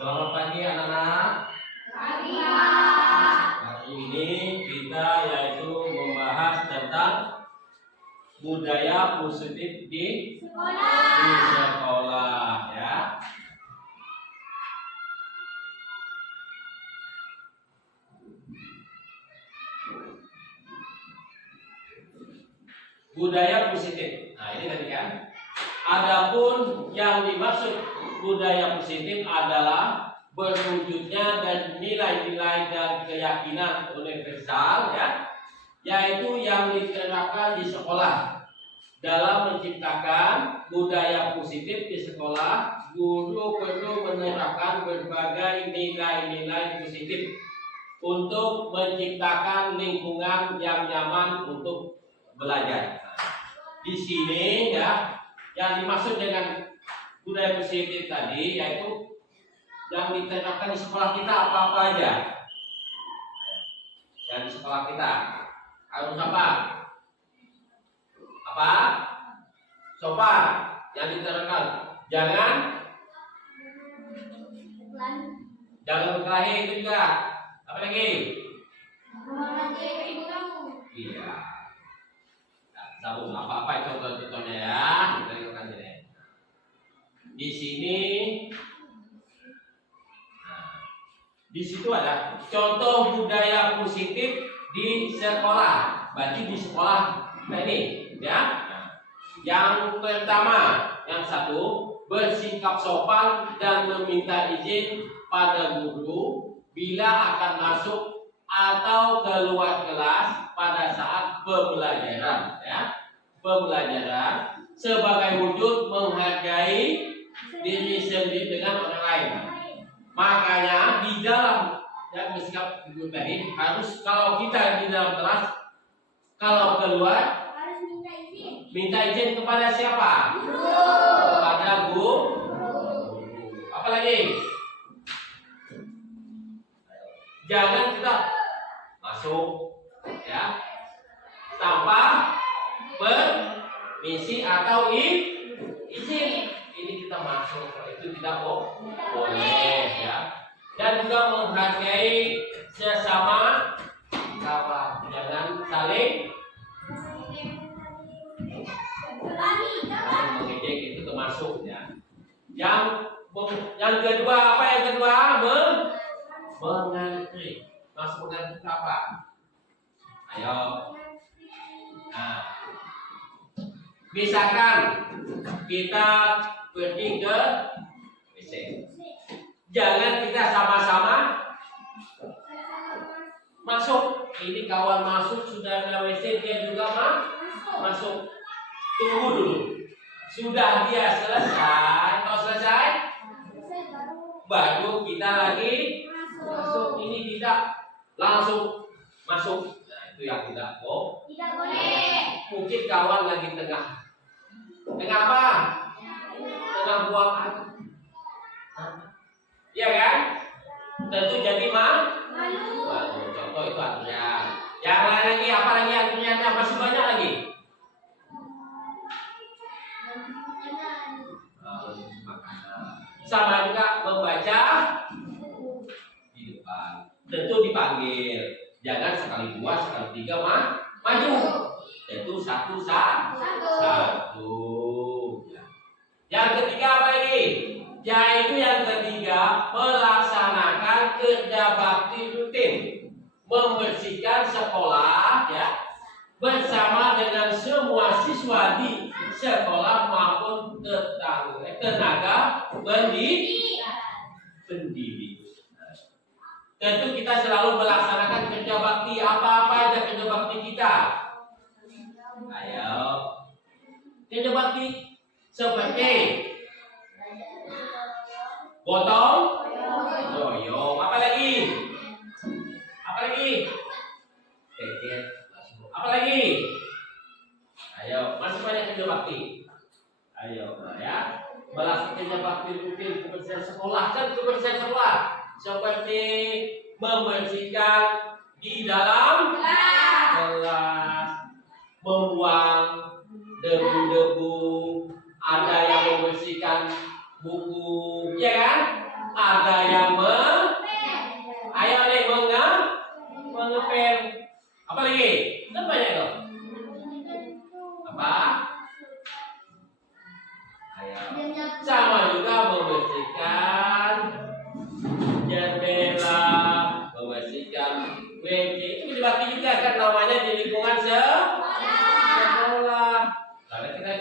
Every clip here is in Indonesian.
Selamat pagi anak-anak. Pagi, Pak. Hari ini kita yaitu membahas tentang budaya positif di sekolah ya. Budaya positif. Nah, ini tadi kan. Adapun yang dimaksud budaya positif adalah berwujudnya dan nilai-nilai dan keyakinan universal ya, yaitu yang diterapkan di sekolah. Dalam menciptakan budaya positif di sekolah, guru perlu menerapkan berbagai nilai-nilai positif untuk menciptakan lingkungan yang nyaman untuk belajar. Di sini ya, yang dimaksud dengan budaya positif tadi yaitu yang diterapkan di sekolah kita apa-apa aja. Yang di sekolah kita harus apa? Apa? Sopan. Yang diterapkan jangan berkelahi, itu juga. Apa lagi? Iya. Sabun apa-apa contoh-contohnya ya. Kita lihat aja deh. Di sini, di situ ada contoh budaya positif di sekolah. Berarti di sekolah ini, ya. Yang pertama, yang satu, bersikap sopan dan meminta izin pada guru bila akan masuk atau keluar kelas pada saat pembelajaran, ya. Pembelajaran sebagai wujud menghargai diri sendiri dengan orang lain. Makanya di dalam yang bersikap itu tadi harus, kalau kita di dalam kelas, kalau keluar Harus minta izin kepada siapa? Guru. Kepada guru. Apa lagi? Jangan kita masuk ya tanpa permisi atau izin. Ini kita masuk, itu tidak boleh ya. Dan juga menghargai sesama kawan, jangan saling mengejek, itu termasuk ya. Yang kedua, apa yang kedua? Mengerti. Masuk mengerti apa? Ayo. Nah, misalkan kita pergi ke WC, jangan kita sama-sama masuk. Ini kawan masuk sudah ke WC, dia juga masuk. Tunggu dulu. Sudah dia selesai, kalau selesai baru kita lagi masuk. Ini tidak langsung masuk. Nah, itu yang tidak boleh. Mungkin kawan lagi tengah apa? Tengah buang air. Iya kan? Tentu jadi malu. Contoh itu artinya. Yang lain lagi, apa lagi artinya? Masih banyak lagi. Sama juga membaca di depan. Tentu dipanggil. Jangan sekali dua, sekali tiga maju. Tentu satu. Yang ketiga apa lagi? Yaitu yang ketiga, melaksanakan kerja bakti rutin, membersihkan sekolah ya, bersama dengan semua siswa di sekolah maupun tenaga pendidik. Tentu kita selalu melaksanakan kerja bakti. Apa-apa aja kerja bakti kita. Ayo. Kerja bakti seperti gotong royong. Apa lagi? Pikir. Apa lagi? Ayo, masih banyak kerja bakti. Ayo, ya. Melaksanakan kerja bakti rutin kebersihan sekolah. Kan kebersihan sekolah seperti membersihkan di dalam kelas, membuang debu-debu, ada yang membersihkan buku, ya kan? Ada yang Sama juga membersihkan jendela, membersihkan WC. Itu dibagi juga kan namanya di lingkungan sekolah. Karena kita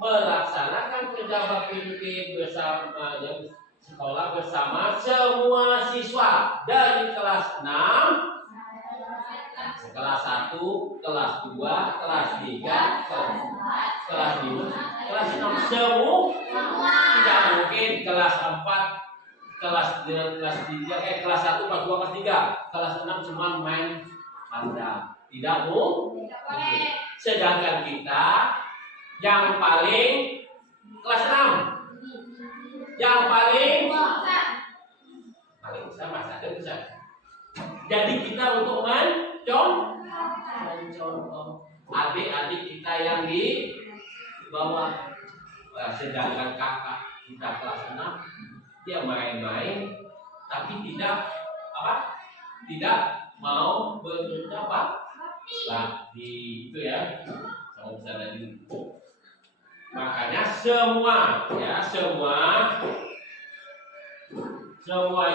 melaksanakan kerja bakti bersama sekolah bersama semua siswa dari kelas 6, kelas 1, kelas 2, kelas 3, kelas 5, kelas 6 semua. Tidak mungkin kelas 4, kelas 3, kelas 1, kelas 2, kelas 3, kelas 6 cuma main panda. Tidak mungkin. Sedangkan kita yang paling kelas 6, yang paling bisa masa bisa. Jadi kita untuk mencontoh adik-adik kita yang di bawah. Sedangkan kakak kita kelas 6, dia main-main tapi tidak mau bekerja di itu ya, sama bisa tadi. Makanya semua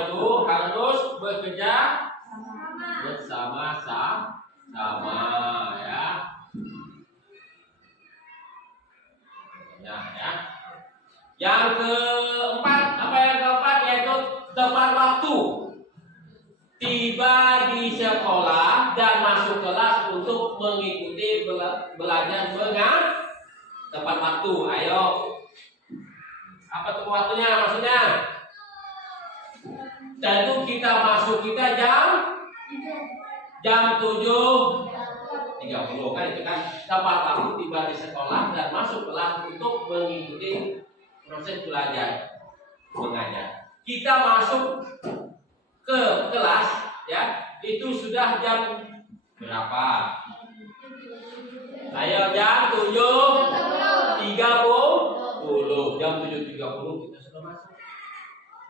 itu harus bekerja bersama-sama ya. Ya. Yang keempat yaitu tepat waktu. Tiba di sekolah dan masuk kelas untuk mengikuti belajar tepat waktu. Ayo. Apa tepat waktunya maksudnya? Tentu kita masuk jam 7.30 kan, itu kan tepat waktu tiba di sekolah dan masuk kelas untuk mengikuti proses belajar mengajar. Kita masuk ke kelas ya, itu sudah jam berapa? Ayo jam 7.30. Jam 7.30 kita sudah masuk.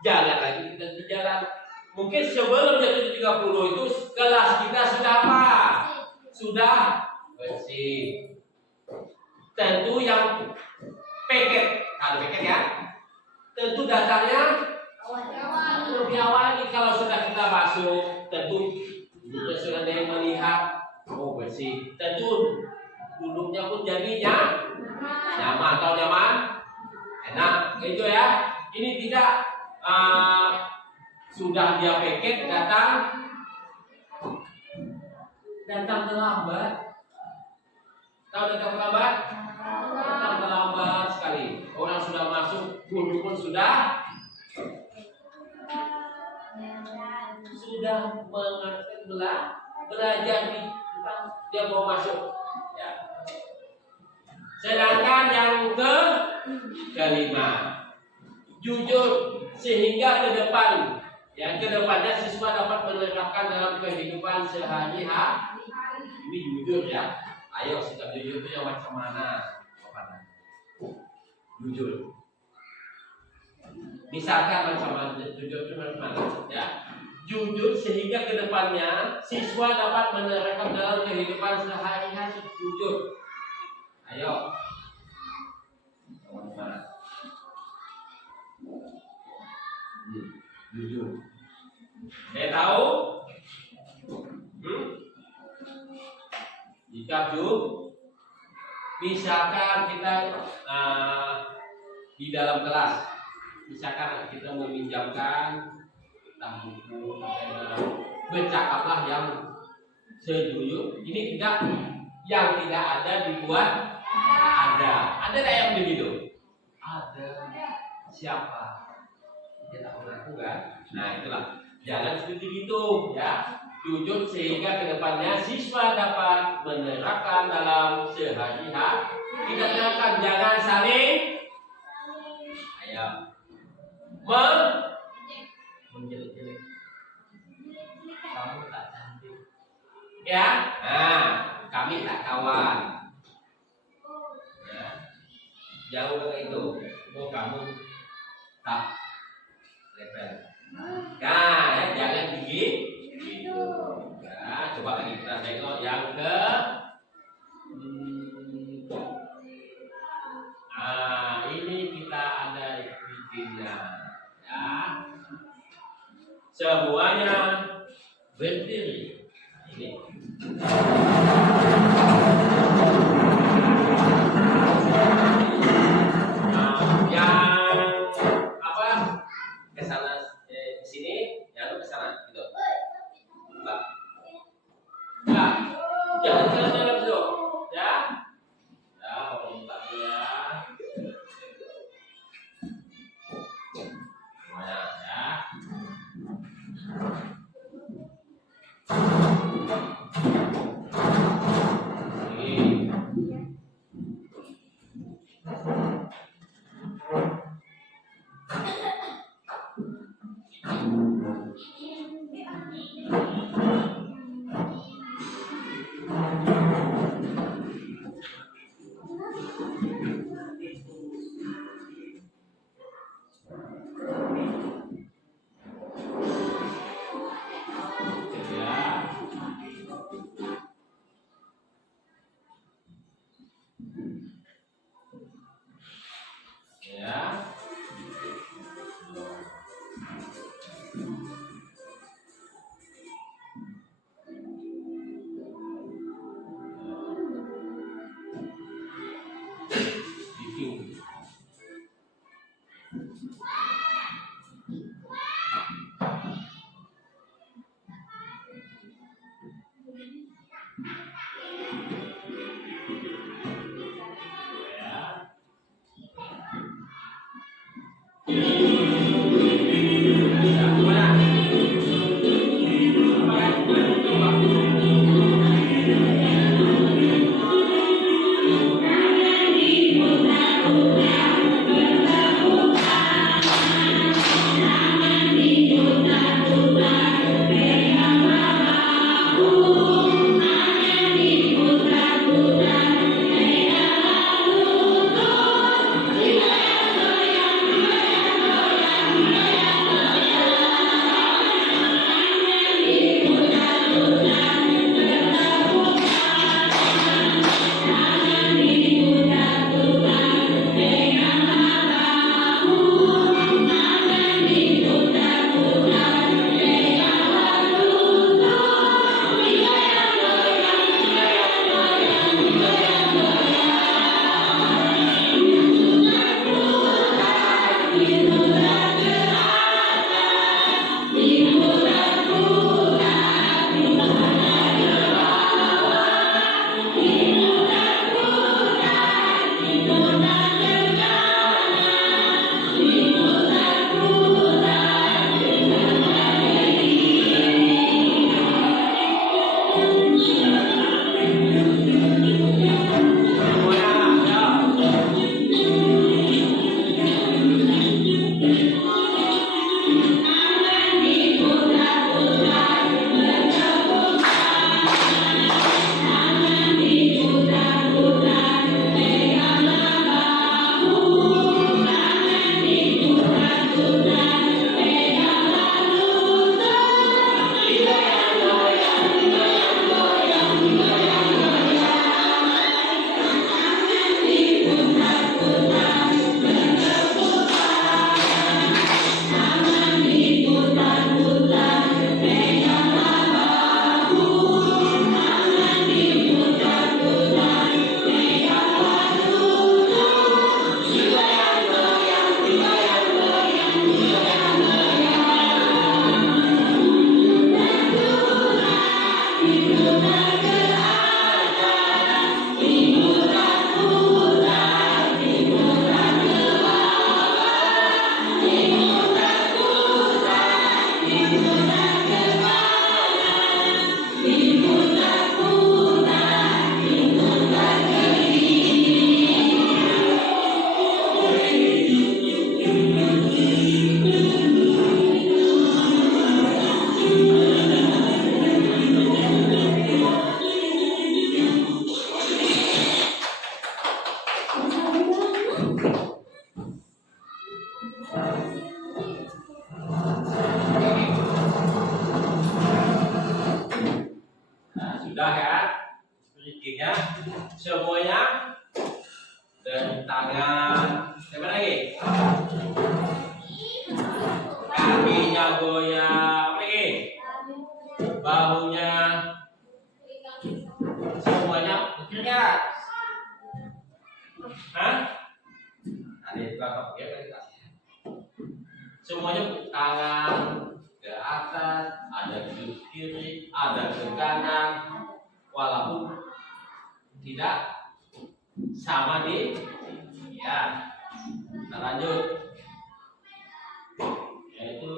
Jalan lagi kita berjalan. Mungkin sebelum jam 7.30 itu kelas kita sudah apa? Sudah bersih. Tentu yang peket, ada peket ya. Tentu dasarnya lebih awal lagi. Kalau sudah kita masuk, tentu sudah ada yang melihat, oh bersih. Tentu duduknya pun jadinya nyaman. Tahu nyaman? Enak, gitu ya. Ini tidak sudah dia peket datang terlambat. Tahu datang terlambat? Datang terlambat sekali. Orang sudah masuk, guru pun sudah mengerti belajar di depan, dia mau masuk. Ya. Sedangkan yang kelima, jujur sehingga ke depannya siswa dapat menerapkan dalam kehidupan sehari-hari. Ini jujur ya. Ayo sikap jujur itu yang macam mana? Jujur. Misalkan macam mana jujur itu macam mana? Ya. Jujur sehingga ke depannya siswa dapat menerapkan dalam kehidupan sehari-hari. Jujur. Ayo. Mana? Jujur. Saya tahu. Jika misalkan kita di dalam kelas, misalkan kita meminjamkan buku, bercakaplah yang sejujur. Ini yang tidak ada dibuat ada. Ada tak yang begitu? Ada. Siapa? Dia tak mengaku kan? Nah itulah. Jangan seperti itu ya. Jujur sehingga kedepannya siswa dapat menerapkan dalam sehari-hari. Kita terapkan, jangan saling menjelek-jelek. Kamu tak cantik, ya. Nah, kami tak kawan. Ya. Jauh dari itu. Oh kamu tak level. Nah, ya, jangan gigi. Nah, coba lagi kita tengok yang ini kita ada Semuanya berdiri. Nah, ini. Nah, yang apa? Ke sana, ke sini, yang ke sana, gitu. Mbak. Nah, jangan jalan-jalan dulu, ya. Ya, Mbak ya. Semuanya, ya. Ini. Ya. Ya. Review. Ya. Ya, mana? Apa ya? Coba. Sudah ya, sedikitnya semuanya dari tangan. Siapa lagi? Kakinya goyang. Apa lagi? Ada yang berapa? Ya kan kita. Semuanya tangan ke atas, ada ke kiri, ada ke kanan, walaupun tidak sama di ya. Kita lanjut. Yaitu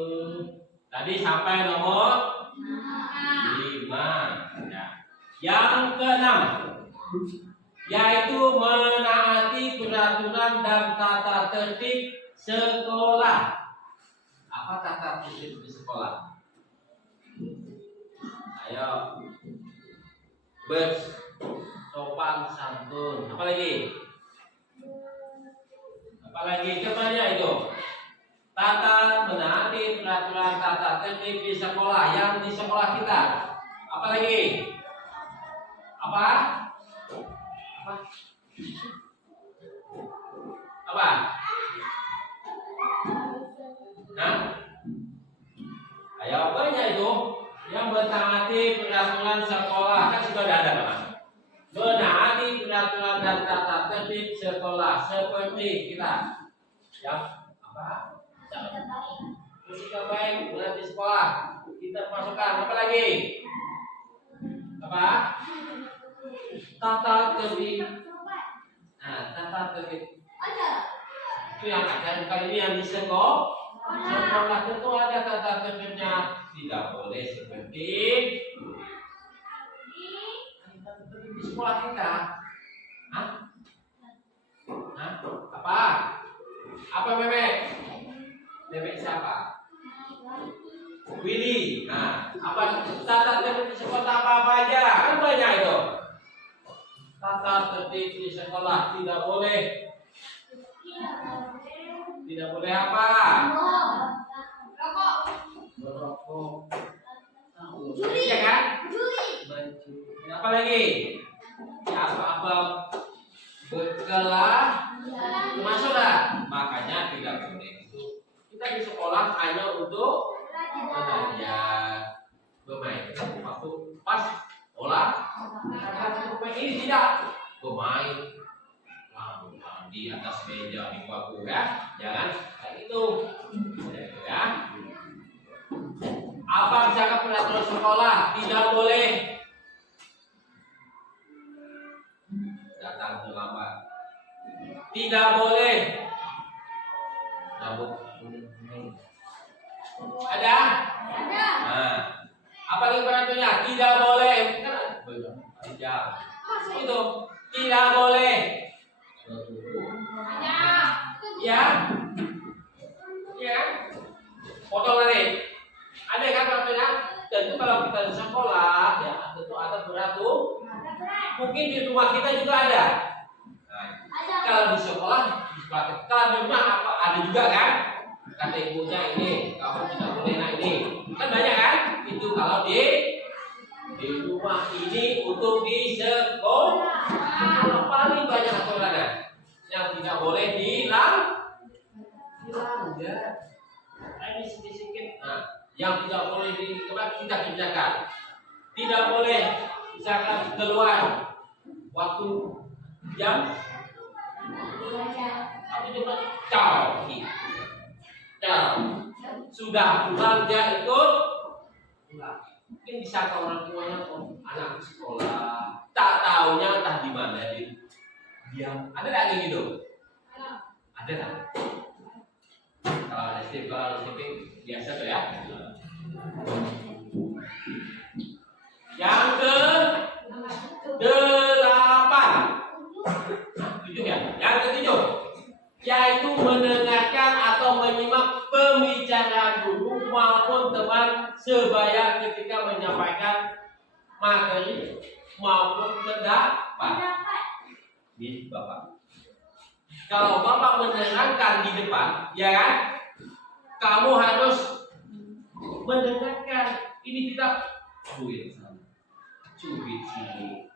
tadi sampai nomor 5. Ya. Yang keenam, yaitu menaati peraturan dan tata tertib sekolah. Apa tata tertib di sekolah? Ayo, bersopan santun. Apa lagi? Apalagi contohnya itu menaati peraturan tata tertib di sekolah, yang di sekolah kita. Apalagi? Apa? Nah, ayo banyak itu yang menaati peraturan sekolah, kan sudah ada Pak. Menaati peraturan dan tata tertib sekolah seperti kita yang apa? Bersikap baik di sekolah. Kita masukkan apa lagi? Apa? Tata tertib. Nah, tata tertib itu yang akan kali ini yang di sekolah. Sekolah tentu ada tata tertibnya. Tidak boleh seperti di sekolah kita. Hah? Apa? Apa bebek? Bebek siapa? Willy. Nah, apa tata tertib di sekolah apa aja? Kan banyak itu. Tata tertib di sekolah tidak boleh. Tidak boleh apa? Merokok. Iya kan? Mencuri. Apa lagi? Ya, apa berkelah masuklah. Makanya tidak boleh itu. Kita di sekolah hanya untuk belajar, bermain. Waktu pas ini tidak bermain di atas meja di bangku ya, jangan kayak itu ya. Apa misalkan peraturan sekolah tidak boleh datang terlambat, tidak boleh rambut ada. Nah, apalagi peraturannya tidak boleh jam itu tidak boleh ya potong lari. Ada kan peraturannya? Tentu kalau kita di sekolah ya tentu ada beratur. Mungkin di rumah kita juga ada. Nah, kalau di sekolah kalau di rumah apa ada juga kan? Kata ibunya ini kamu tidak boleh ini kan banyak kan? Itu kalau di rumah ini untuk di sekolah paling banyak aturannya yang tidak boleh dilanggar. Ini sedikit. Nah, yang tidak boleh kita kerjakan. Tidak boleh misalkan keluar waktu jam tapi cuma sudah pulang dia ikut pulang. Mungkin bisa ke orang tuanya anak sekolah tak taunya entah di mana dia ada lagi gitu. Ada tak? Kalau STP biasa tuh ya. Yang ke-8 ya. Yang ke-7 yaitu mendengarkan atau menyimak pembicaraan guru maupun teman sebaya ketika menyampaikan materi maupun pendapat. Ini Bapak. Kalau Bapak menerangkan di depan, ya kan? Kamu harus mendengarkan. Ini kita cubit sana, cubit sini,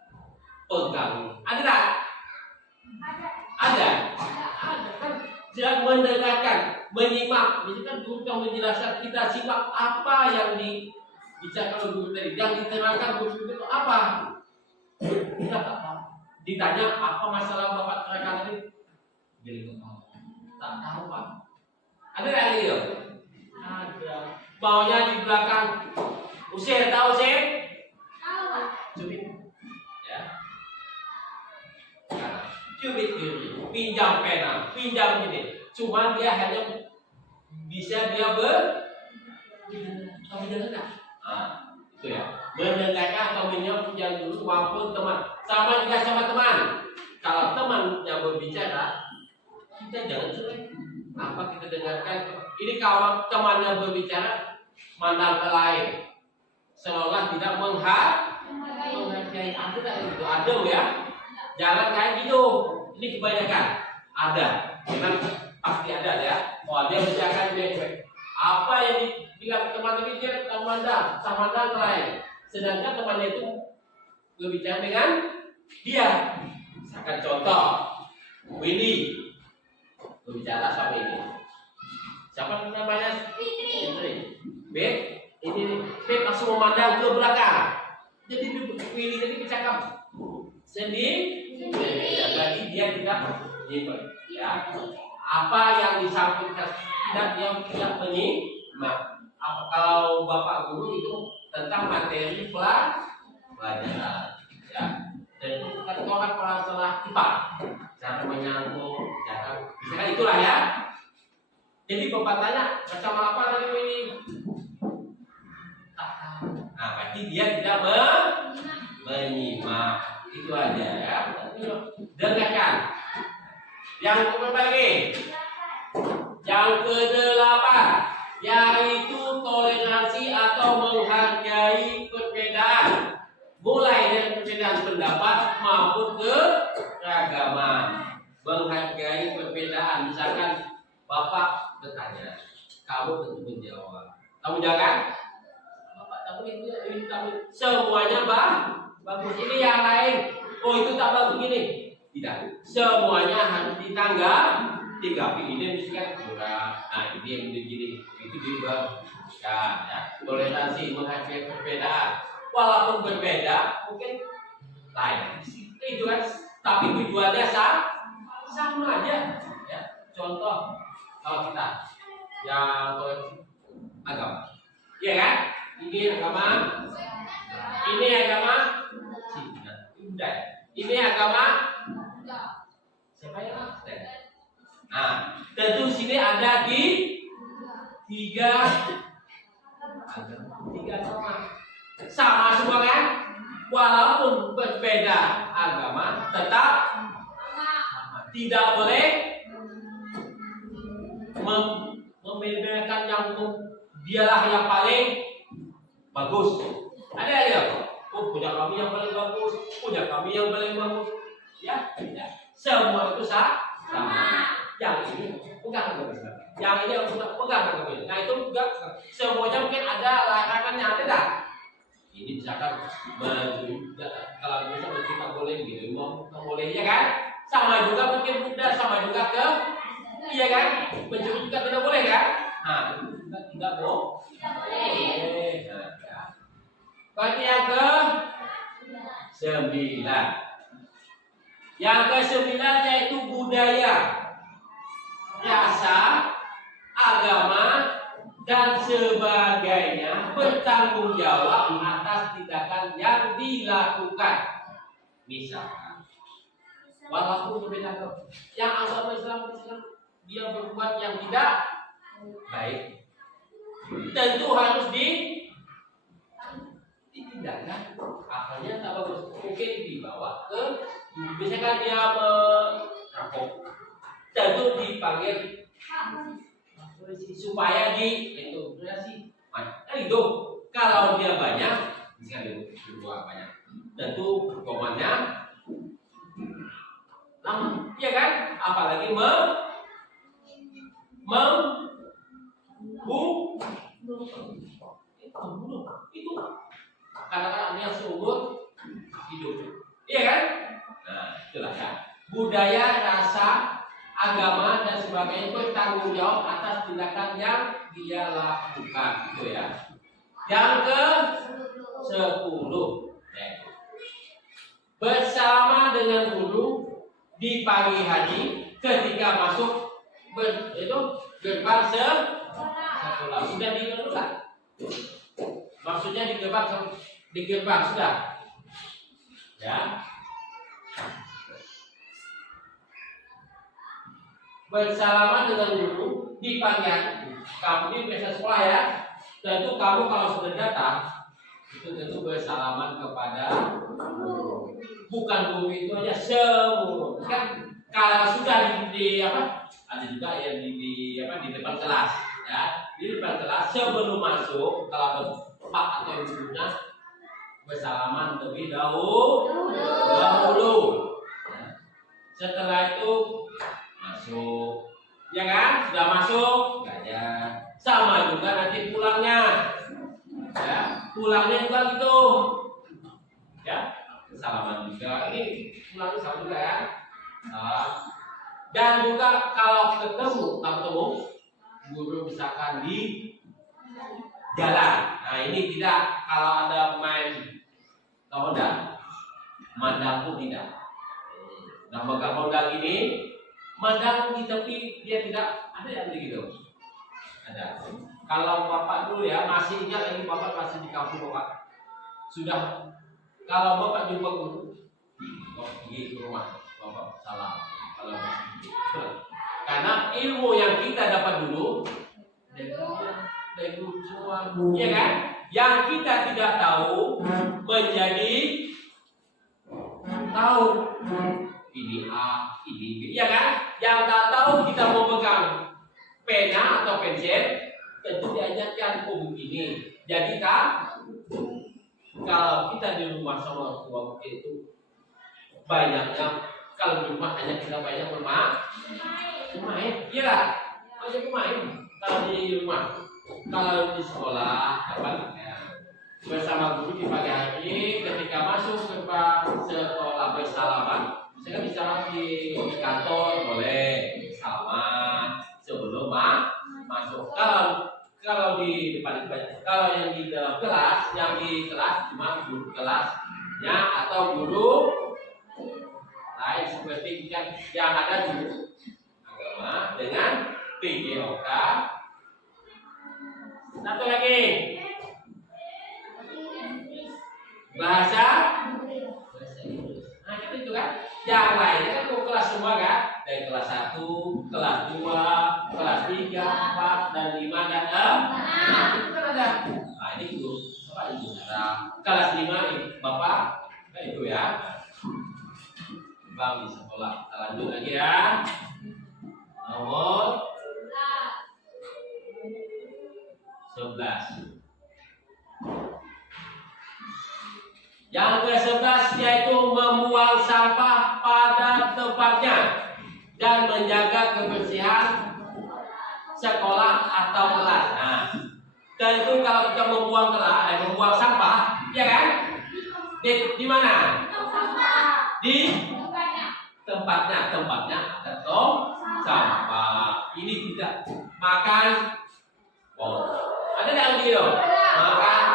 pegang. Ada tak? Ada. Kan sedang mendengarkan, menyimak. Jadi kan guru yang menjelaskan, kita simak apa yang dibicarakan guru tadi, yang diterangkan guru itu apa? Kita tak tahu. Ditanya apa masalah Bapak terangkan tadi? Jadi Tak tahu Pak. Ada nggak Leo? Ada. Maunya di belakang. Usir, tahu usir? Tahu, Pak. Cubit. Ya. Cubit. Pinjam pena, pinjam ini. Cuma dia hanya bisa dia kamu dengar nggak? Itu ya. Mendengarkan atau menyambung dulu maupun teman. Sama juga sama teman. Kalau teman yang berbicara, kita jangan cuek. Apa kita dengarkan? Ini kalau temannya berbicara, mandang ke lain, seolah tidak menghargai. Ada tak itu? Ada ya. Jangan kayak gitu. Ini kebanyakan. Ada. Memang pasti ada ya. Oh dia bicara dia cuek. Apa yang dibilang teman ini dia sama ke lain. Sedangkan temannya itu berbicara dengan dia. Misalkan contoh, Winnie berbicara sama ini. Siapa namanya? Fitri. Beb, ini Beb langsung memandang ke belakang. Jadi Winnie tadi bercakap sendiri. Jadi dia tidak menyimak. Ya. Apa yang disampaikan tidak menyimak. Kalau Bapak Guru itu tentang materi pelajaran. Ya. Dan itu kan orang masalah IPA, cara menyambung, cara misalkan itulah ya. Jadi Bapak tanya macam apa tadi ini? Nah, berarti dia tidak menyimak. Itu aja ya. Dengarkan. Yang keberapa lagi? Yang ke-8, yaitu toleransi atau menghargai perbedaan. Mulai dari perbedaan pendapat maupun keragaman. Menghargai perbedaan. Misalkan Bapak bertanya, kamu tentu menjawab. Kamu jangan, Bapak tahu ini kamu semuanya bagus. Ini yang lain. Oh itu tak bagus begini. Tidak. Semuanya harus ditanggapi. Ini misalkan kurang. Nah ini yang begini. Itu dibagukan. Ya. Toleransi menghargai perbedaan. Walaupun berbeda, mungkin lain. Itu kan, tapi tujuannya sama aja. Ya. Contoh kalau kita yang agama, iya kan? Ini agama, ini agama Cina, budaya. Ini agama siapa yang Kristen? Nah, tentu sini ada di tiga agama. Sama semua kan? Walaupun berbeda agama, tetap tidak boleh membedakan yang dialah yang paling bagus. Ada ya? Oh, punya kami yang paling bagus, punya kami yang paling bagus. Ya, tidak. Semua itu sama. Yang ini pegang bagus. Yang ini pegang bagus. Nah itu enggak. Semuanya mungkin ada larangannya, ada enggak? Ini misalkan kalau bisa kita boleh gitu, mau boleh ya kan? Sama juga mungkin Buddha, sama juga ke iya kan? Mencuri juga tidak boleh kan? Nah itu juga tidak boleh. Berarti yang ke-9. Yang ke-9 yaitu budaya, rasa, agama, dan sebagainya bertanggung jawab atas tindakan yang dilakukan. Misalkan, walaupun berbeda yang agama Islam dia berbuat yang tidak baik, tentu harus ditindakkan. Akhirnya tak bagus, mungkin dibawa ke, misalkan dia merampok, tentu dipanggil supaya itu itu kalau dia banyak, misalnya dia banyak, tentu hukumannya lama, ya kan? Apalagi itu kadang-kadang dia seumur hidup, iya kan? Nah itulah kan budaya, rasa, agama dan sebagainya bertanggung jawab atas tindakan yang dia lakukan, gitu ya. Yang ke-10, bersama dengan guru di pagi hari ketika masuk itu gerbang sekolah sudah di mana? Maksudnya di gerbang sudah, ya. Bersalaman dengan guru di pagi kamu ini biasa sekolah ya. Tentu kamu kalau sudah datang itu tentu bersalaman kepada guru. Bukan guru itu aja, semua kan. Kalau sudah di apa? Ada juga yang di depan kelas ya. Di depan kelas sebelum masuk kalau Pak atau ibunya bersalaman terlebih dahulu. Setelah itu masuk, ya kan? Sudah masuk, belajar. Sama juga nanti pulangnya, ya. Pulangnya juga gitu, ya. Salaman juga. Ini pulangnya sama juga ya. Dan juga kalau ketemu guru misalkan di jalan. Nah ini tidak, kalau ada main modal, mandang pun tidak. Nah pegang modal ini mandang di tepi dia tidak ada yang begitu. Ada. Kalau bapak dulu ya masih ingat lagi bapak masih di kampung bapak. Sudah kalau bapak jumpa guru, pergi ke rumah bapak salam. Kalau karena ilmu yang kita dapat dulu dari guru semua, ya kan? Yang kita tidak tahu menjadi tahu. Ini A, ini B, ya kan? Yang tak tahu kita mau pegang pena atau pensil, tentu diajarkan begini. Jadi kan, kalau kita di rumah sama orang tua itu banyaknya, kalau di rumah hanya kita banyak bermain, iya lah, banyak bermain. Kalau di rumah, kalau di sekolah, bersama guru di pagi hari, ketika masuk ke sekolah bersalaman. Saya bisa di kantor boleh salaman sebelum masuk. Kalau di depan kalau yang di dalam kelas, cuma guru kelasnya atau guru lain seperti yang ada guru agama dengan PJOK. Satu lagi bahasa Inggris. Nah itu kan. Yang lainnya kan mau kelas semua kan? Dari kelas 1, kelas 2, kelas 3, 4, dan 5 dan 6. Itu kan ada. Nah ini itu apa itu? Kelas 5 nih, Bapak kan itu ya. Bang di sekolah. Kita lanjut lagi ya. Nomor 11. Yang ke-11 yaitu membuang sampah pada tempatnya dan menjaga kebersihan sekolah atau kelas. Nah, tentu kalau kita membuang sampah, ya kan? Di mana? Di tempatnya ada tong sampah. Ini tidak makan. Ada tidak begitu? Makan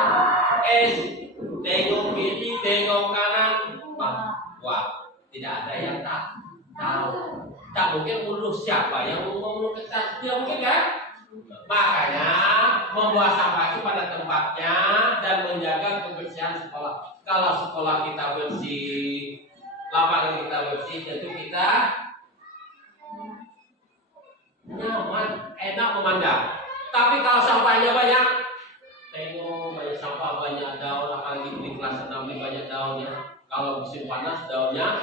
tengok kiri, tengok kanan, wah, tidak ada yang tak tahu. Tak mungkin urus siapa yang ngomong kita, tidak mungkin kan? Makanya membuang sampah itu pada tempatnya dan menjaga kebersihan sekolah. Kalau sekolah kita bersih, lapangan kita bersih, tentu kita nyaman, enak memandang. Tapi kalau sampahnya banyak, tengok banyak sampah, banyak daun, apalagi di kelas 6 ini banyak daunnya. Kalau musim panas daunnya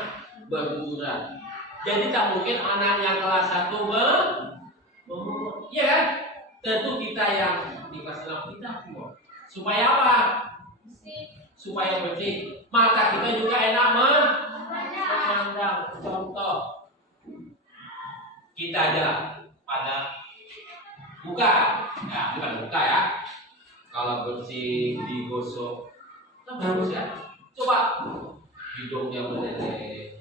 berguguran. Jadi tak mungkin anak yang kelas 1 iya kan? Tentu kita yang di kelas 6 kita supaya apa? Supaya bersih. Mata kita juga enak memandang. Contoh kita aja pada muka, ya bukan muka ya. Kalau bersih digosok, kan bagus ya. Coba hidungnya meleleh,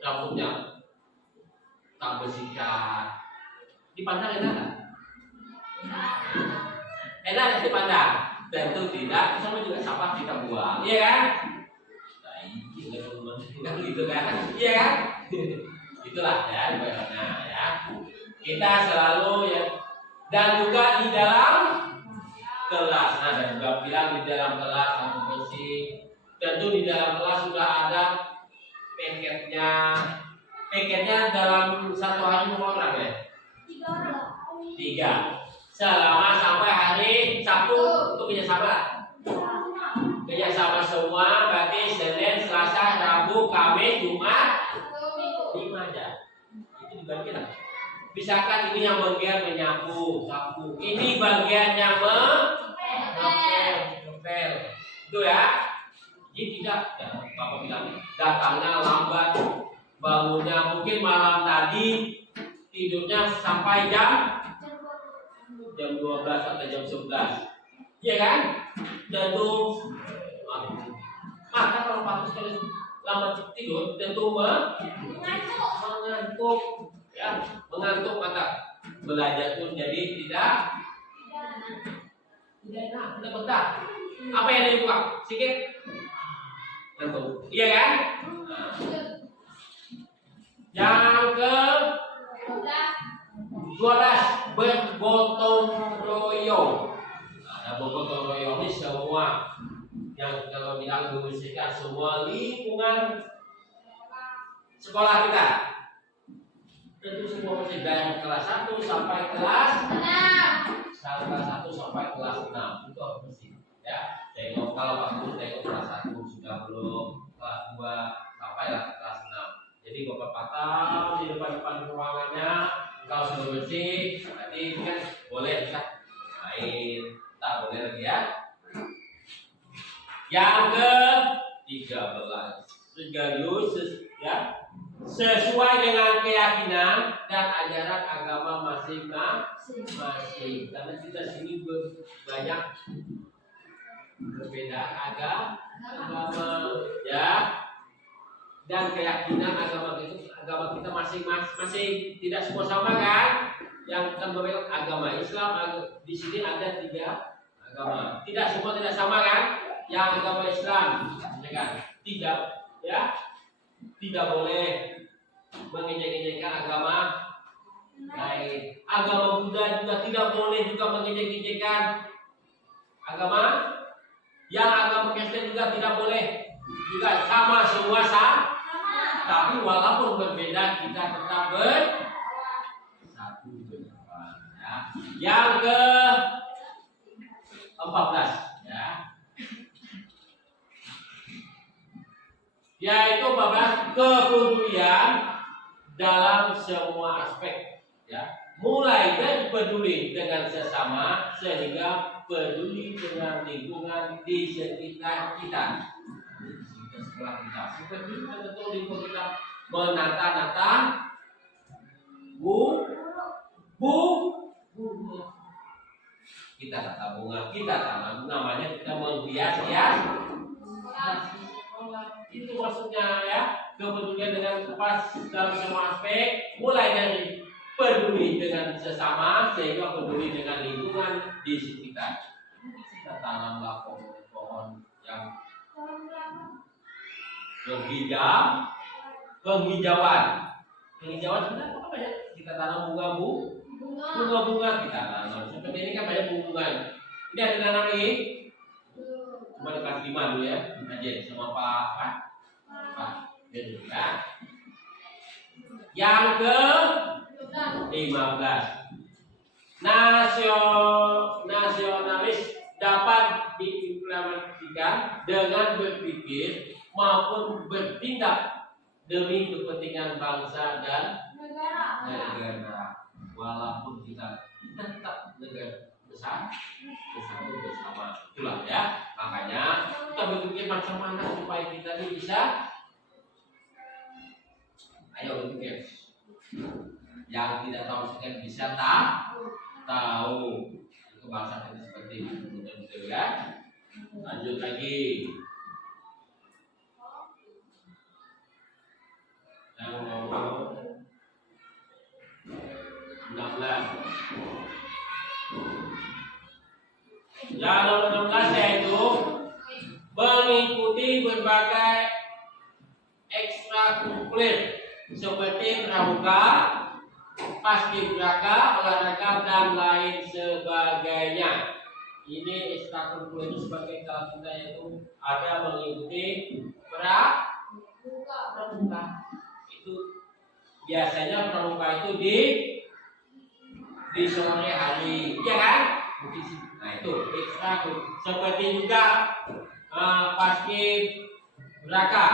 rambutnya tak bersihkan, dipandang enak kan? Enak dipandang. Tentu tidak. Sama juga sampah kita buang, iya kan? Nah, ini kan gitu kan? Iya kan? Itu Itulah ya ibaratnya ya. Kita selalu ya, dan juga di dalam kelas. Nah, dan juga bilang di dalam kelas harus bersih. Tentu di dalam kelas sudah ada paketnya. Paketnya dalam satu hari berapa orang ya? 3. Selama sampai hari Sabtu untuk kerjasama. Kerjasama semua berarti Senin, Selasa, Rabu, Kamis, Jumat, 5 aja. Itu dibagi lah. Misalkan ini yang bagian menyapu, sapu. Ini bagian yang ngepel. Itu ya. Jadi tidak, ya, Bapak bilang datangnya lambat, bangunnya mungkin malam tadi, tidurnya sampai jam 12 atau jam 11. Iya kan? Tentu maka kalau Pak sekali lambat tidur tentu mengantuk ya, mengantuk maka belajar pun jadi tidak enak, tidak betah. Apa yang dibuka? Sikit ngantuk. Iya kan? Yang ke 12 bergotong royong. Ada bergotong royong ini semua yang kalau bilang membersihkan semua lingkungan sekolah kita. Tentu semua masih dari kelas 1 sampai kelas 1 sampai kelas 6 itu harus bersih. Ya, tengok kalau waktu tengok kelas 1 sudah belum, kelas 2 sampailah kelas 6. Jadi Bapak patah di depan ruangannya. Kalau sudah bersih, nanti kan boleh bisa main, tak boleh lagi ya. Yang ke 13 segaligus ya, sesuai dengan keyakinan dan ajaran agama masing-masing. Karena kita sini banyak perbedaan agama ya, dan keyakinan agama kita masing-masing tidak semua sama kan? Yang kita berbeda agama Islam di sini ada 3 agama. Tidak semua tidak sama kan? Yang agama Islam kan? Tidak ya, tidak boleh mengejek-ejekkan agama lain. Agama Buddha juga tidak boleh juga mengejek-ejekkan agama. Yang agama Kristen juga tidak boleh. Juga sama, semua sama. Tapi walaupun berbeda kita tetap bersatu bersama ya. Yang ke 14 ya. Yaitu 14 kepedulian dalam semua aspek ya. Mulai dari peduli dengan sesama sehingga peduli dengan lingkungan di sekitar kita. Setelah kita peduli betul lingkungan kita, menata-nata bunga. Kita tata bunga, kita tanam, namanya kita menghias-hias. Itu maksudnya ya, kepedulian dengan pas dalam semua aspek, mulai dari peduli dengan sesama sehingga peduli dengan lingkungan di sekitar. Kita tanamlah pohon-pohon yang penghijauan sebenarnya apa ya? Kita tanam bunga kita tanam. Seperti ini kan banyak bunga. Ini ada tanam lagi. Cuma dekat 5 dulu ya, aja sama Pak. Ya. Yang ke 15. Nasionalis dapat diimplementasikan dengan berpikir maupun bertindak demi kepentingan bangsa dan negara. Walaupun kita tetap negara besar bersama. Itulah ya. Makanya kita berpikir macam mana supaya kita ini bisa. Ayo berpikir. Yang tidak tahu sekian bisa tahu kebangsaan itu seperti itu, betul ya. Lanjut lagi. Yang nomor 16. Yang nomor 16 yaitu mengikuti berbagai ekstrakurikuler seperti pramuka, paskibraka, olahraga dan lain sebagainya. Ini ekstrakurikuler itu sebagai kelas kita yaitu ada mengikuti pramuka. Itu biasanya pramuka itu di sore hari, ya kan? Nah itu ekstrakurikuler. Seperti juga paskibraka,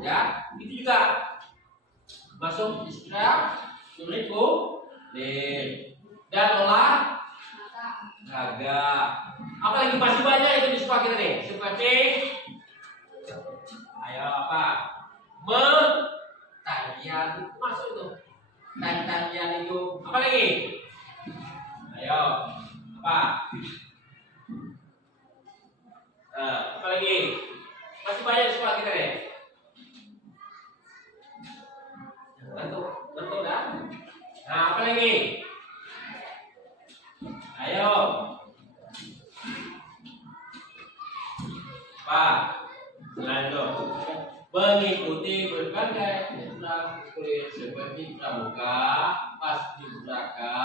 ya itu juga masuk ekstrakurikuler dan olahraga. Apalagi masih banyak itu di sekolah kita nih, seperti ayo apa? Tarian masuk itu. Tarian itu apa lagi? Ayo apa? Apa lagi? Masih banyak di sekolah kita nih. Betul dah. Nah, apa lagi? Ayo. Pak, selain itu mengikuti berbagai ekstrakurikuler seperti pramuka, paskibraka,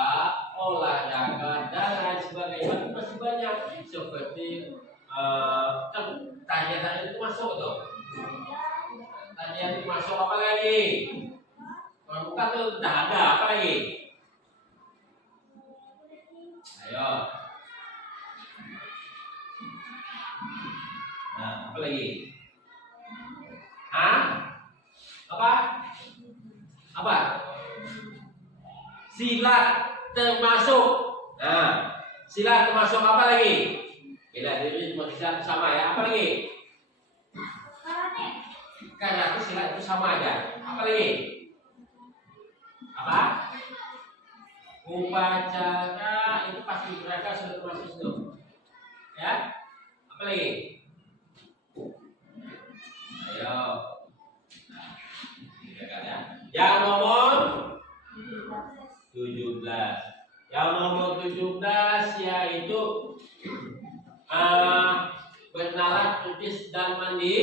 olahraga dan lain sebagainya. Masih banyak seperti tarian itu masuk tuh. Tarian itu masuk apa lagi? Pramuka tuh udah ada, apa lagi? Ayo. Nah, apa lagi? Hah? Apa? Apa? Silat termasuk. Nah, silat termasuk apa lagi? Beda diri sama ya. Apa lagi? Karate silat itu sama aja. Apa lagi? Apa? Upacara itu pasti mereka sudah termasuk itu. Ya? Apa lagi? Ayo. Nah, ya. Yang nomor 17. Yang nomor 17 yaitu bernalar, tulis dan mandi.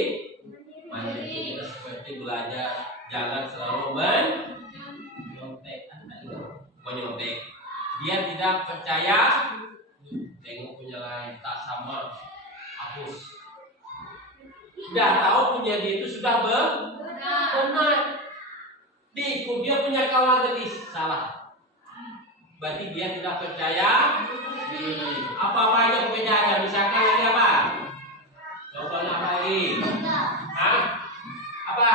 Mandi itu seperti belajar jangan selalu menyontek. Dia tidak percaya. Tengok punya lain tak sama, hapus. Sudah tahu punya dia itu sudah benar. Diikut dia punya kawan tadi salah. Berarti dia tidak percaya. Apa aja perbedaannya? Misalkan lagi apa? Contohnya apa lagi? Hah? Apa?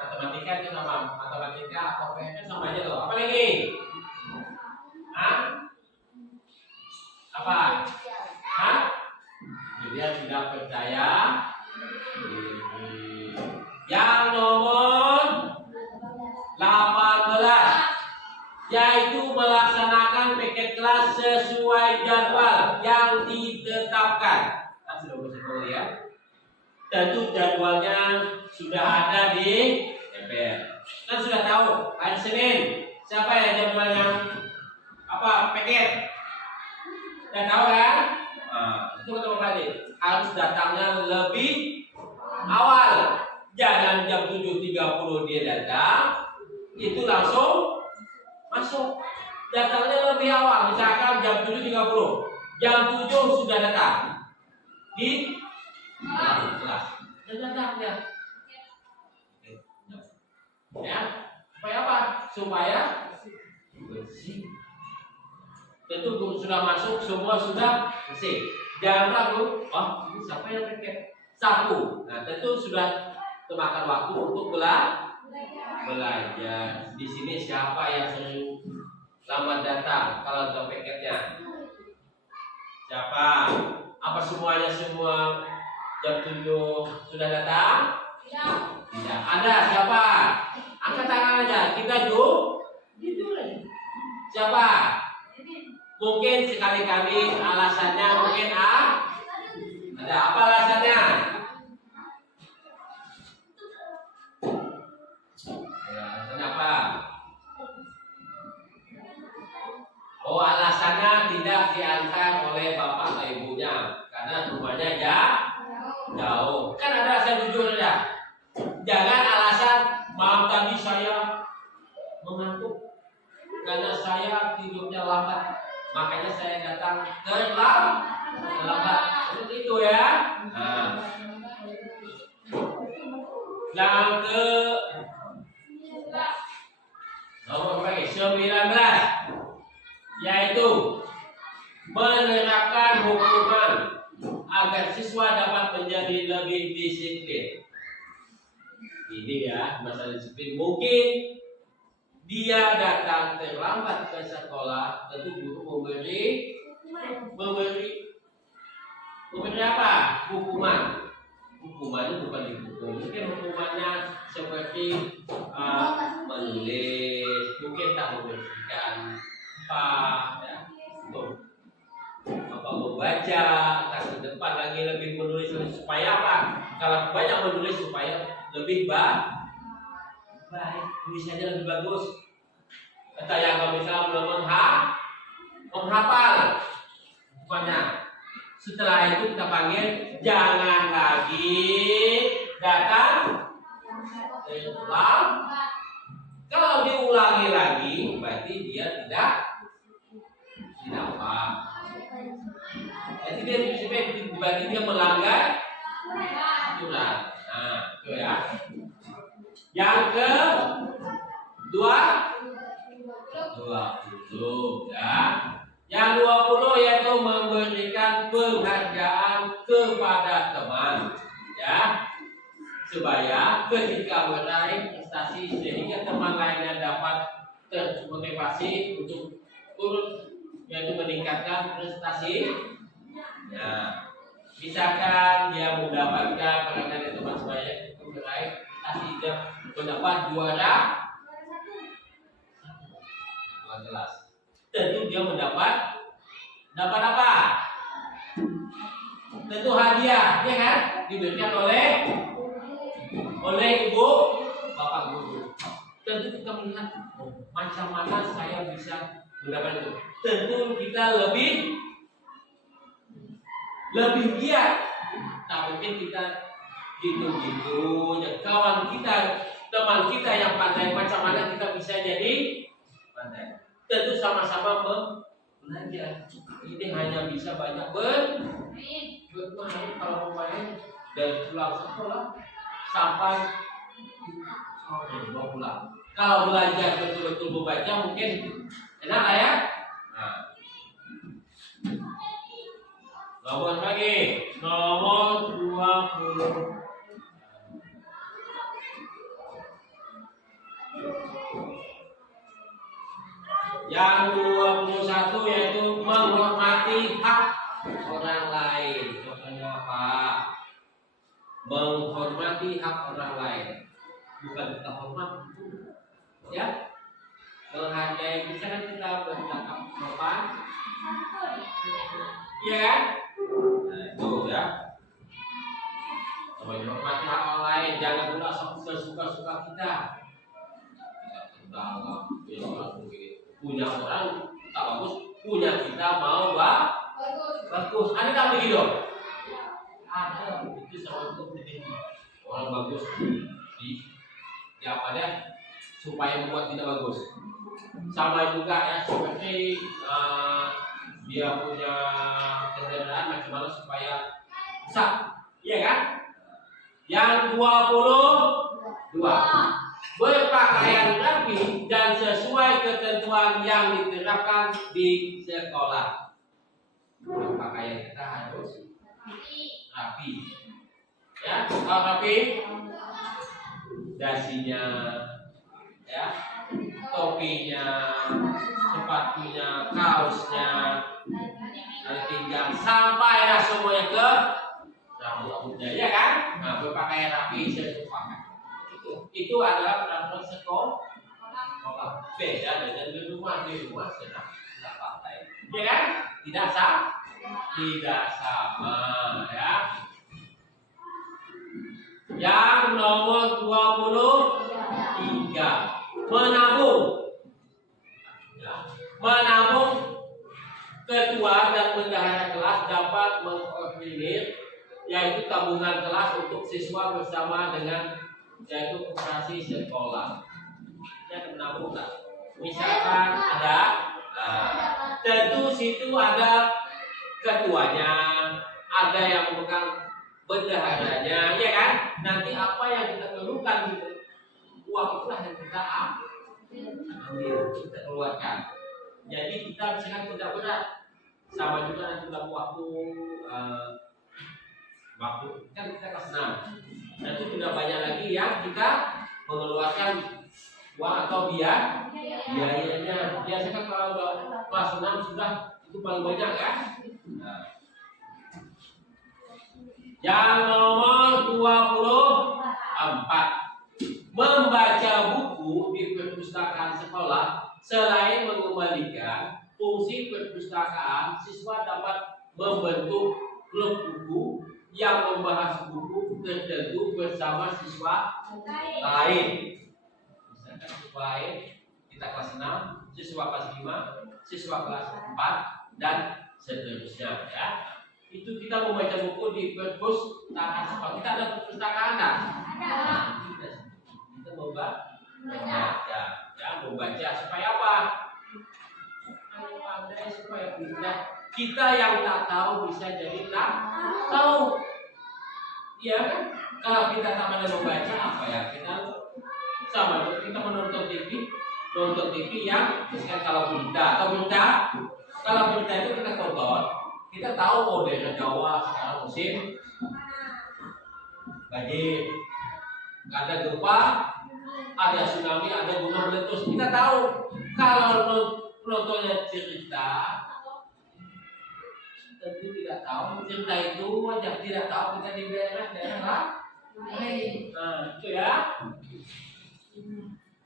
Matematika itu sama. Matematika atau PN sama aja loh. Apa lagi? Hah? Apa? Hah? Dia tidak percaya. Yang nomor 18 yaitu melaksanakan paket kelas sesuai jadwal yang ditetapkan. Kan sudah bersama ya. Tentu jadwalnya sudah ada di DPR. Kan sudah tahu hari Senin siapa yang jadwalnya apa paket? Sudah tahu kan? Itu teman tadi harus datangnya lebih awal. Jangan jam 7.30 dia datang, itu langsung masuk. Datangnya lebih awal, misalkan jam 7.30, jam 7 sudah datang di kelas. Sudah datang ya. Ya, supaya apa? Supaya bersih. Tentu sudah masuk, semua sudah bersih. Jangan ragu, ini siapa yang pakai? Sapu. Nah, tentu sudah termakan waktu untuk belajar. Di sini siapa yang sering lambat datang kalau ada paketnya? Siapa? Apa semuanya semua jam 7 sudah datang? Tidak. Ada siapa? Angkat tangan aja. Kita siapa? Mungkin sekali-kali alasannya mungkin ada apa alasannya? Kenapa? Oh, alasannya tidak diantar oleh bapak atau ibunya karena rumahnya jauh. Kan ada alasan jujur ya. Jangan alasan mau mengantuk karena saya tidurnya lambat, makanya saya datang terlambat. Seperti itu ya. Nah, yang ke nomor 19, yaitu menerapkan hukuman agar siswa dapat menjadi lebih disiplin. Ini ya, masalah disiplin. Mungkin dia datang terlambat ke sekolah, tentu guru memberi apa? Hukuman. Hukumannya bukan dihukum, mungkin hukumannya seperti menulis, mungkin tak membersihkan ya, apa membaca, tak ke depan lagi lebih menulis supaya apa? Kalau banyak menulis supaya lebih baik, tulisannya lebih bagus. Kata yang kalau misalnya belum menghafal, hukumannya. Setelah itu kita panggil, jangan lagi datang terlambat. Kalau diulangi lagi, berarti dia tidak paham. Berarti dia melanggar aturan. Nah, itu ya. Yang ke 20 ya. Yang 20 yaitu memberikan penghargaan kepada teman, ya, supaya ketika meraih prestasi sehingga teman lainnya dapat termotivasi untuk turut, yaitu meningkatkan prestasi. Ya, misalkan dia mendapatkan penghargaan teman supaya itu meraih prestasi, dia mendapat juara kelas. Tentu dia mendapat apa? Tentu hadiah, ya kan? Diberikan oleh ibu bapak guru. Tentu kita melihat macam mana saya bisa mendapat itu. Tentu kita lebih giat. Tak mungkin kita gitu-gitu. Kawan kita, teman kita yang pandai, macam mana kita bisa jadi pandai. Tentu sama-sama belajar. Ini hanya bisa banyak bermain. Kalau bermain dari pulang sekolah sampai pulang. Kalau belajar betul-betul membaca mungkin enak lah ya. Nah, nomor lagi, nomor 20. Yang 21 yaitu menghormati hak orang lain. Contohnya apa? Menghormati hak orang lain. Bukan kita hormat, ya. Menghargai, misalnya kita bercakap sopan, iya kan? Nah, itu ya. Menghormati hak orang lain, jangan pula sesuka-suka kita. Punya orang tak bagus, punya kita mau bagus. Ada tak begitu? Ada. Itu sama untuk orang bagus di apa dia supaya membuat kita bagus. Sama juga ya seperti dia punya kendaraan macam mana supaya bisa, iya kan? Yang 22. Berpakaian rapi dan sesuai ketentuan yang diterapkan di sekolah. Berpakaian kita harus rapi. Ya, kalau rapi, dasinya, ya, topinya, sepatunya, kaosnya, dari pinggang sampai semuanya ke rambut-rambutnya, ya kan? Nah, berpakaian rapi sesuai. Itu adalah peraturan sekolah. Beda dengan di rumah sedang pakai, ya kan? Tidak sama, ya. Yang nomor 23, menabung. Ya. Menabung, ketua dan bendahara kelas dapat mengkoordinir, yaitu tabungan kelas untuk siswa bersama dengan yaitu koperasi sekolah. ada menabung tak? Misalkan ada, tentu situ ada ketuanya, ada yang memegang bendaharanya, ya kan? Nanti apa yang kita perlukan gitu, uang itulah yang kita ambil, kita keluarkan. Jadi kita misalkan tidak berat, sama juga nanti waktu kan kita kelas 6. Nanti sudah banyak lagi yang kita mengeluarkan uang atau biayanya. Biasanya kalau udah kelas 6 sudah itu paling banyak kan? Nah. Yang nomor 24, membaca buku di perpustakaan sekolah selain mengembalikan fungsi perpustakaan, siswa dapat membentuk klub buku yang membahas buku tertentu bersama siswa lain. Misalkan siswa lain, kita kelas 6, siswa kelas 5, siswa kelas 4, dan seterusnya ya. Itu kita membaca buku di perpustakaan sekolah. Kita ada perpustakaan enggak? Ada. Kita membaca supaya apa? Supaya kita yang tak tahu bisa jadi tahu. Iya kan? Kalau kita tak pandai membaca, apa ya kita sama kita menonton TV yang misalkan kalau berita itu kita tonton, kita tahu daerah Jawa sekarang musim banjir, ada gempa, ada tsunami, ada gunung meletus. Kita tahu. Kalau nontonnya cerita, tentu tidak tahu. Cerita itu wajah tidak tahu kita di daerah lain. Nah, itu ya.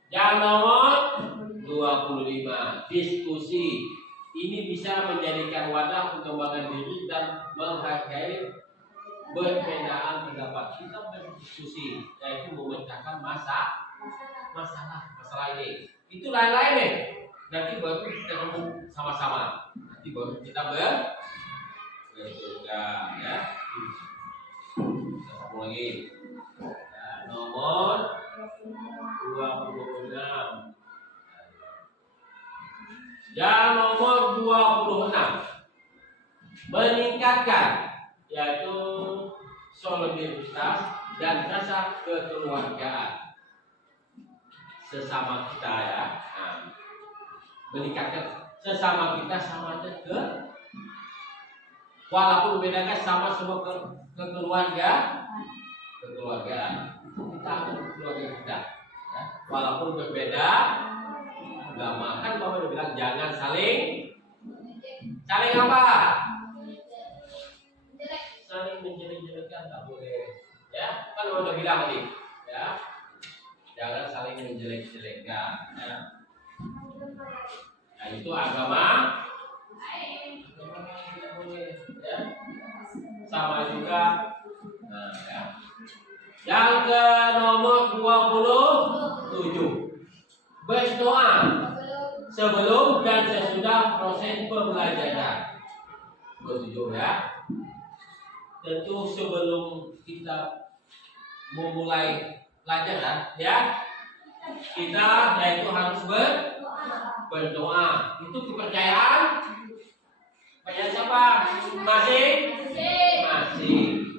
Yang nomor 25, diskusi. Ini bisa menjadikan wadah pengembangan diri dan menghargai perbedaan pendapat. Kita berdiskusi, yaitu memecahkan masalah ini. Itu lain-lain nih. Nanti baru kita ngomong sama-sama. Nanti baru kita ya. Kita sambung lagi. Nomor 26. Yang nomor 26, meningkatkan yaitu solidaritas dan rasa kekeluargaan sesama kita ya. Nah, meningkatkan sesama kita sama aja walaupun bedakan sama semua kekeluargaan kita ambil keluarga kita ya. Walaupun berbeda agama, kan Bapak udah bilang jangan saling apa? Saling menjelek-jelekan tak boleh. Ya, kan Bapak udah bilang tadi, ya. Jangan saling menjelek-jelekan, ya. Nah, itu agama tidak boleh, ya. Sama juga. Nah, ya. Yang ke nomor 27, berdoa sebelum dan sesudah proses pembelajaran. Bertujuh ya. Tentu sebelum kita memulai pelajaran ya, kita yaitu harus berdoa. Itu kepercayaan siapa? Masih.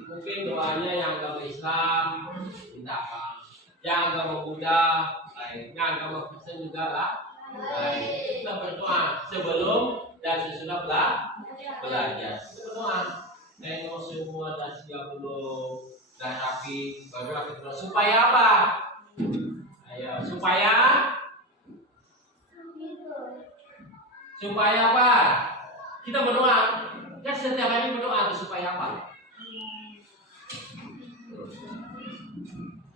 Mungkin doanya yang agama Islam minta apa? Yang agama Buddha, yang agama Kristen juga lah. Kita berdoa sebelum dan sesudah belajar. Berdoa. Tengok semua dah siap belum, dah rapi, baru kita berdoa. Supaya apa? Ayo, supaya apa? Kita berdoa. Kan setiap hari berdoa supaya apa?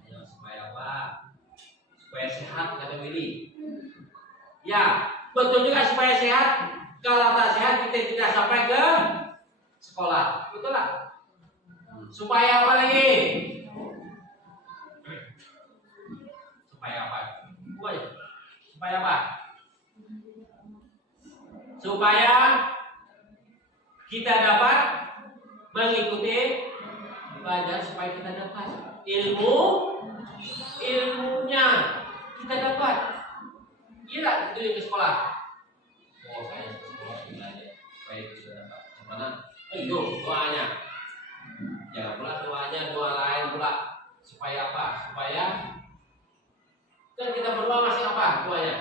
Ayo, supaya apa? Supaya sehat kata Willy. Ya, betul juga supaya sehat. Kalau tak sehat kita tidak sampai ke sekolah, betul lah. Supaya apa lagi? Supaya apa? Supaya apa? Supaya kita dapat mengikuti pelajaran, supaya kita dapat ilmunya kita dapat. Iya, itu ke sekolah. Oh, saya ke sekolah belajar supaya bisa dapat kemana? Itu doanya. Jangan pula doanya doa lain pula. Supaya apa? Supaya kan kita berdoa masih apa doanya?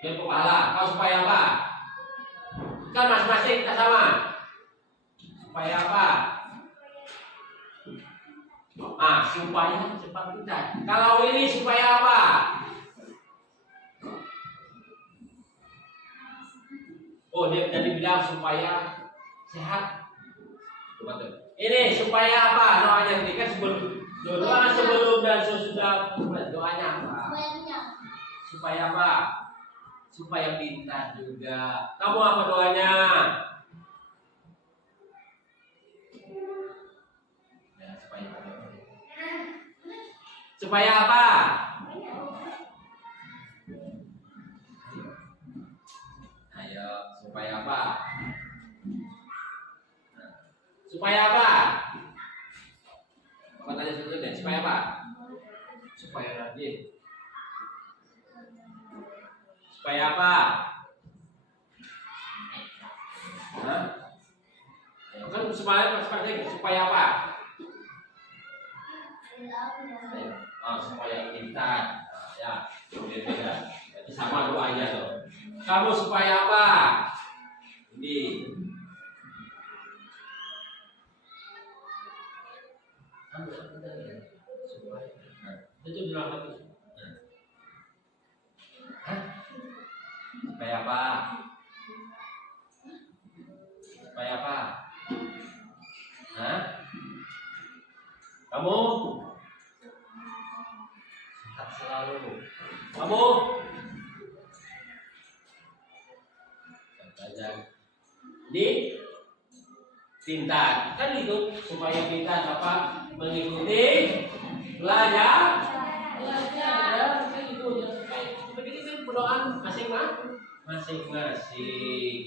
Biar pahala. Kau supaya apa? Kan masing-masing kita sama. Supaya apa? Supaya cepat kita. Kalau ini supaya apa? Oh, dia tadi bilang supaya sehat. Coba tuh. Ini supaya apa? Doanya nanti kan sebelum dan sesudah doanya apa? Supaya apa? Supaya pintar juga. Kamu apa doanya? Ya, supaya apa? Ayo, supaya apa? Supaya apa? Apa tanya sebelumnya? Supaya apa? Supaya rajin. Supaya apa? Hah? Kan supaya apa? Supaya pintar. Ya, beda. Jadi sama doanya tuh. Kamu supaya apa? Ini. Itu bilang lagi. Supaya apa? Supaya apa? Hah? Kamu sehat selalu. Kamu ini pintar. Kan itu supaya kita dapat mengikuti belajar. Ya, kan itu. Seperti itu berdoa masing-masing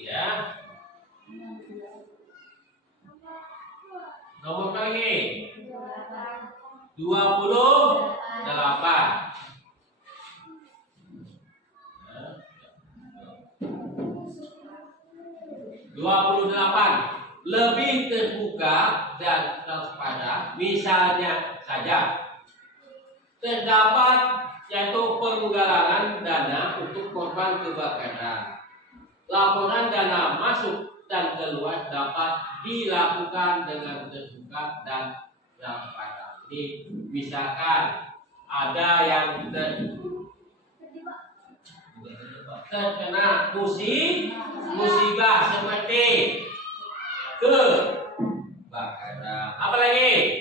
ya. Nomor lagi 28. Lebih terbuka dan waspada. Misalnya saja terdapat yaitu penggalangan dana untuk korban kebakaran. Laporan dana masuk dan keluar dapat dilakukan dengan terbuka dan waspada. Jadi misalkan ada yang terkena musibah seperti kebakaran. Apa lagi?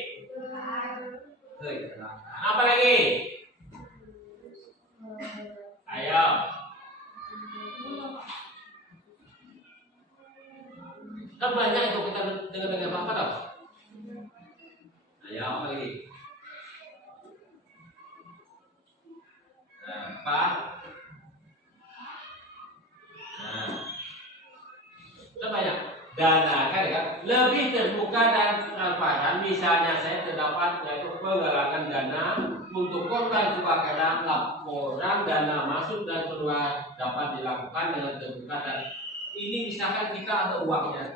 Apa lagi? Ayo. Kan banyak itu kita dengar apa tau? Ayo apa lagi? Apa? Banyak dana kan ya, lebih terbuka dan transparan. Misalnya saya terdapat yaitu penggalangan dana untuk korban kebakaran. Laporan dana masuk dan keluar dapat dilakukan dengan terbuka dan ini misalkan kita ada uangnya.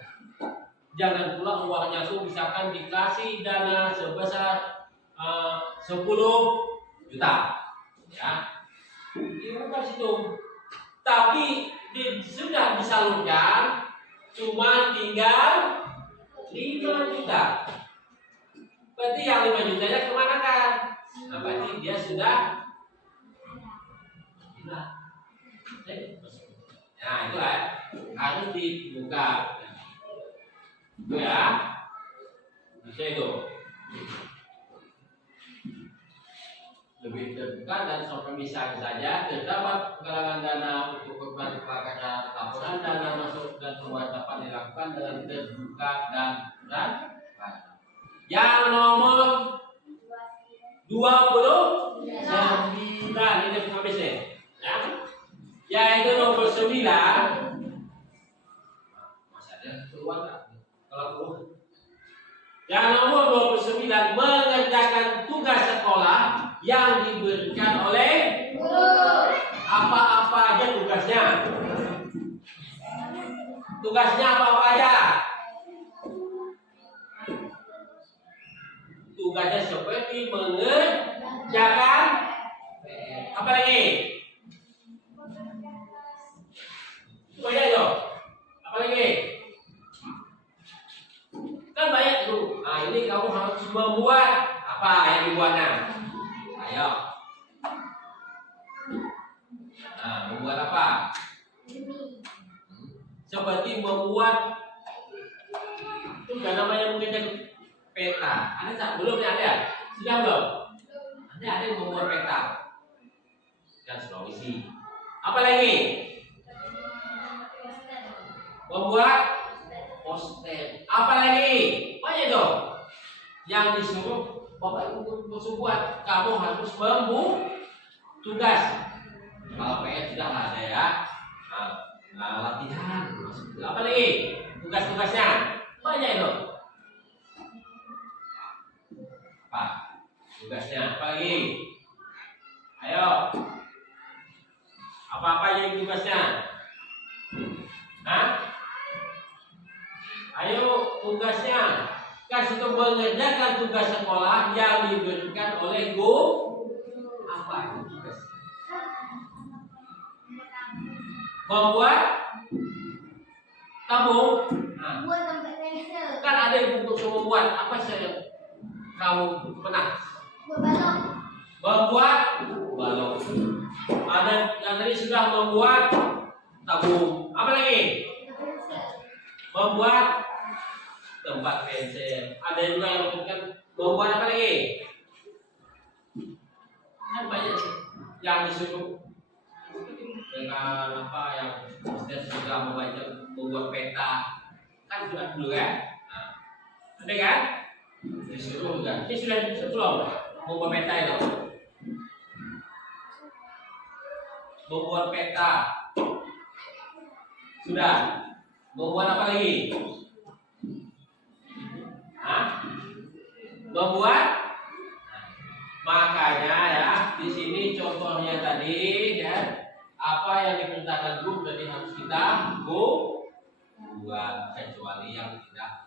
Jangan pula uangnya itu misalkan dikasih dana sebesar 10 juta ya. Ini bukan situ. Tapi sudah disalurkan cuma tinggal 5 juta. Berarti yang 5 jutanya kemana kan? Nah, berarti dia sudah nah itulah harus dibuka. Itu ya. Bisa itu. Lebih terbuka dan sampai misalnya saja terdapat penggalangan dana untuk korban kebakaran. Laporan dana masuk dan keluar dapat dilakukan dengan terbuka dan transparan. Yang nomor 29 ini habisnya ya. Yaitu nomor 9. Masih ada keluar kalau keluar Yang nomor 29 mengerjakan tugas sekolah yang diberikan oleh Guru. apa-apa aja tugasnya. Tugasnya apa-apa aja? Tugasnya seperti mengerjakan apa lagi? Banyak itu. Apa lagi? Kan banyak tuh. Nah ini kamu harus membuat apa yang dibuatnya? Ayo. Nah membuat apa? Seperti membuat itu kan namanya mungkin peta. Ada tak? Belum ya ada? Sudah belum? Ada yang membuat peta. Dan Sulawesi. Apa lagi? Membuat poster. Apa lagi? Banyak dong. Yang disuruh Bapak Ibu buat, kamu harus membuat tugas. Kalau PR sudah ada ya. Nah, latihan. Apa lagi? Tugas-tugasnya banyak itu. Apa? Tugasnya apa lagi? Ayo. Apa-apa yang tugasnya? Hah? Ayo tugasnya. Kasih itu mengerjakan tugas sekolah yang diberikan oleh guru. Apa itu tugas? Membuat tabung. Nah, Buat tempat pensel. kan ada yang untuk membuat apa saja kamu pernah Buat balok. membuat balok. Ada yang tadi sudah membuat tabung. Apa lagi? Pensel. Membuat tempat pensel. Ada juga yang melakukan membuat apa lagi? Kan banyak yang disuruh dengan apa yang Ustaz juga membuat peta. Kan sudah dulu ya. Nah, ada kan? Disuruh juga. Ini sudah belum membuat peta itu. Membuat peta. Sudah. Membuat apa lagi? Hah? Membuat. Makanya ya, di sini contohnya tadi ya, apa yang diperintahkan guru tadi harus kita buat, kecuali yang tidak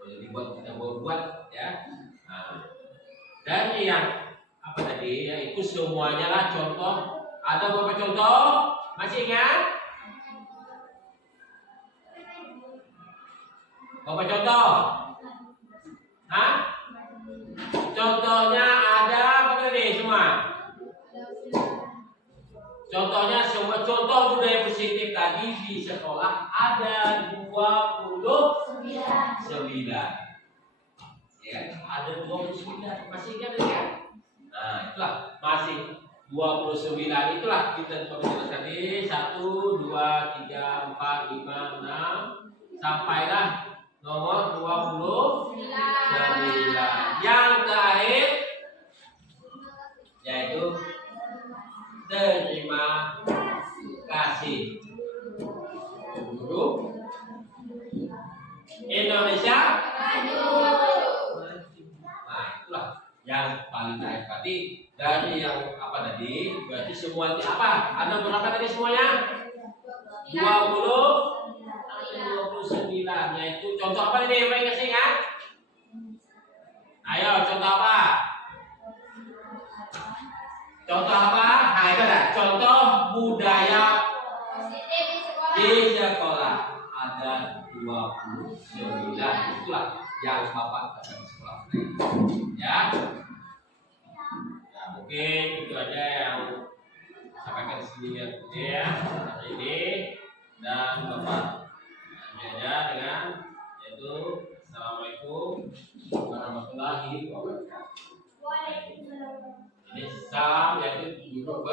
boleh dibuat kita buat ya. Nah, dan yang apa tadi ya, itu semuanya lah contoh. Ada beberapa contoh, masih ingat? Beberapa contoh? Hah? Contohnya ada apa tadi semua? Contohnya semua contoh budaya positif tadi di sekolah ada 29. Ya, ada 29. Masih ingat ya? Nah, itulah masih 29 itulah kita tulis tadi 1 2 3 4 5 6 sampailah nomor 29. Yang terakhir yaitu terima kasih. Guru Indonesia Maju. Nah itulah yang paling terakhir. Berarti dari yang apa tadi? Berarti semua itu apa? Ada berapa tadi semuanya? 29. Yaitu contoh apa ini? Yang kasih ingat? Ayo contoh apa? Contoh apa? Nah itu ada. Contoh budaya Positif di sekolah. di sekolah ada 29. Itulah yang Bapak akan sekolah. Ya. Ya mungkin itu aja yang sampaikan di sini ya hari ini, dan Bapak aja dengan yaitu Assalamualaikum warahmatullahi wabarakatuh. Waalaikumsalam. Ini salam yaitu duduk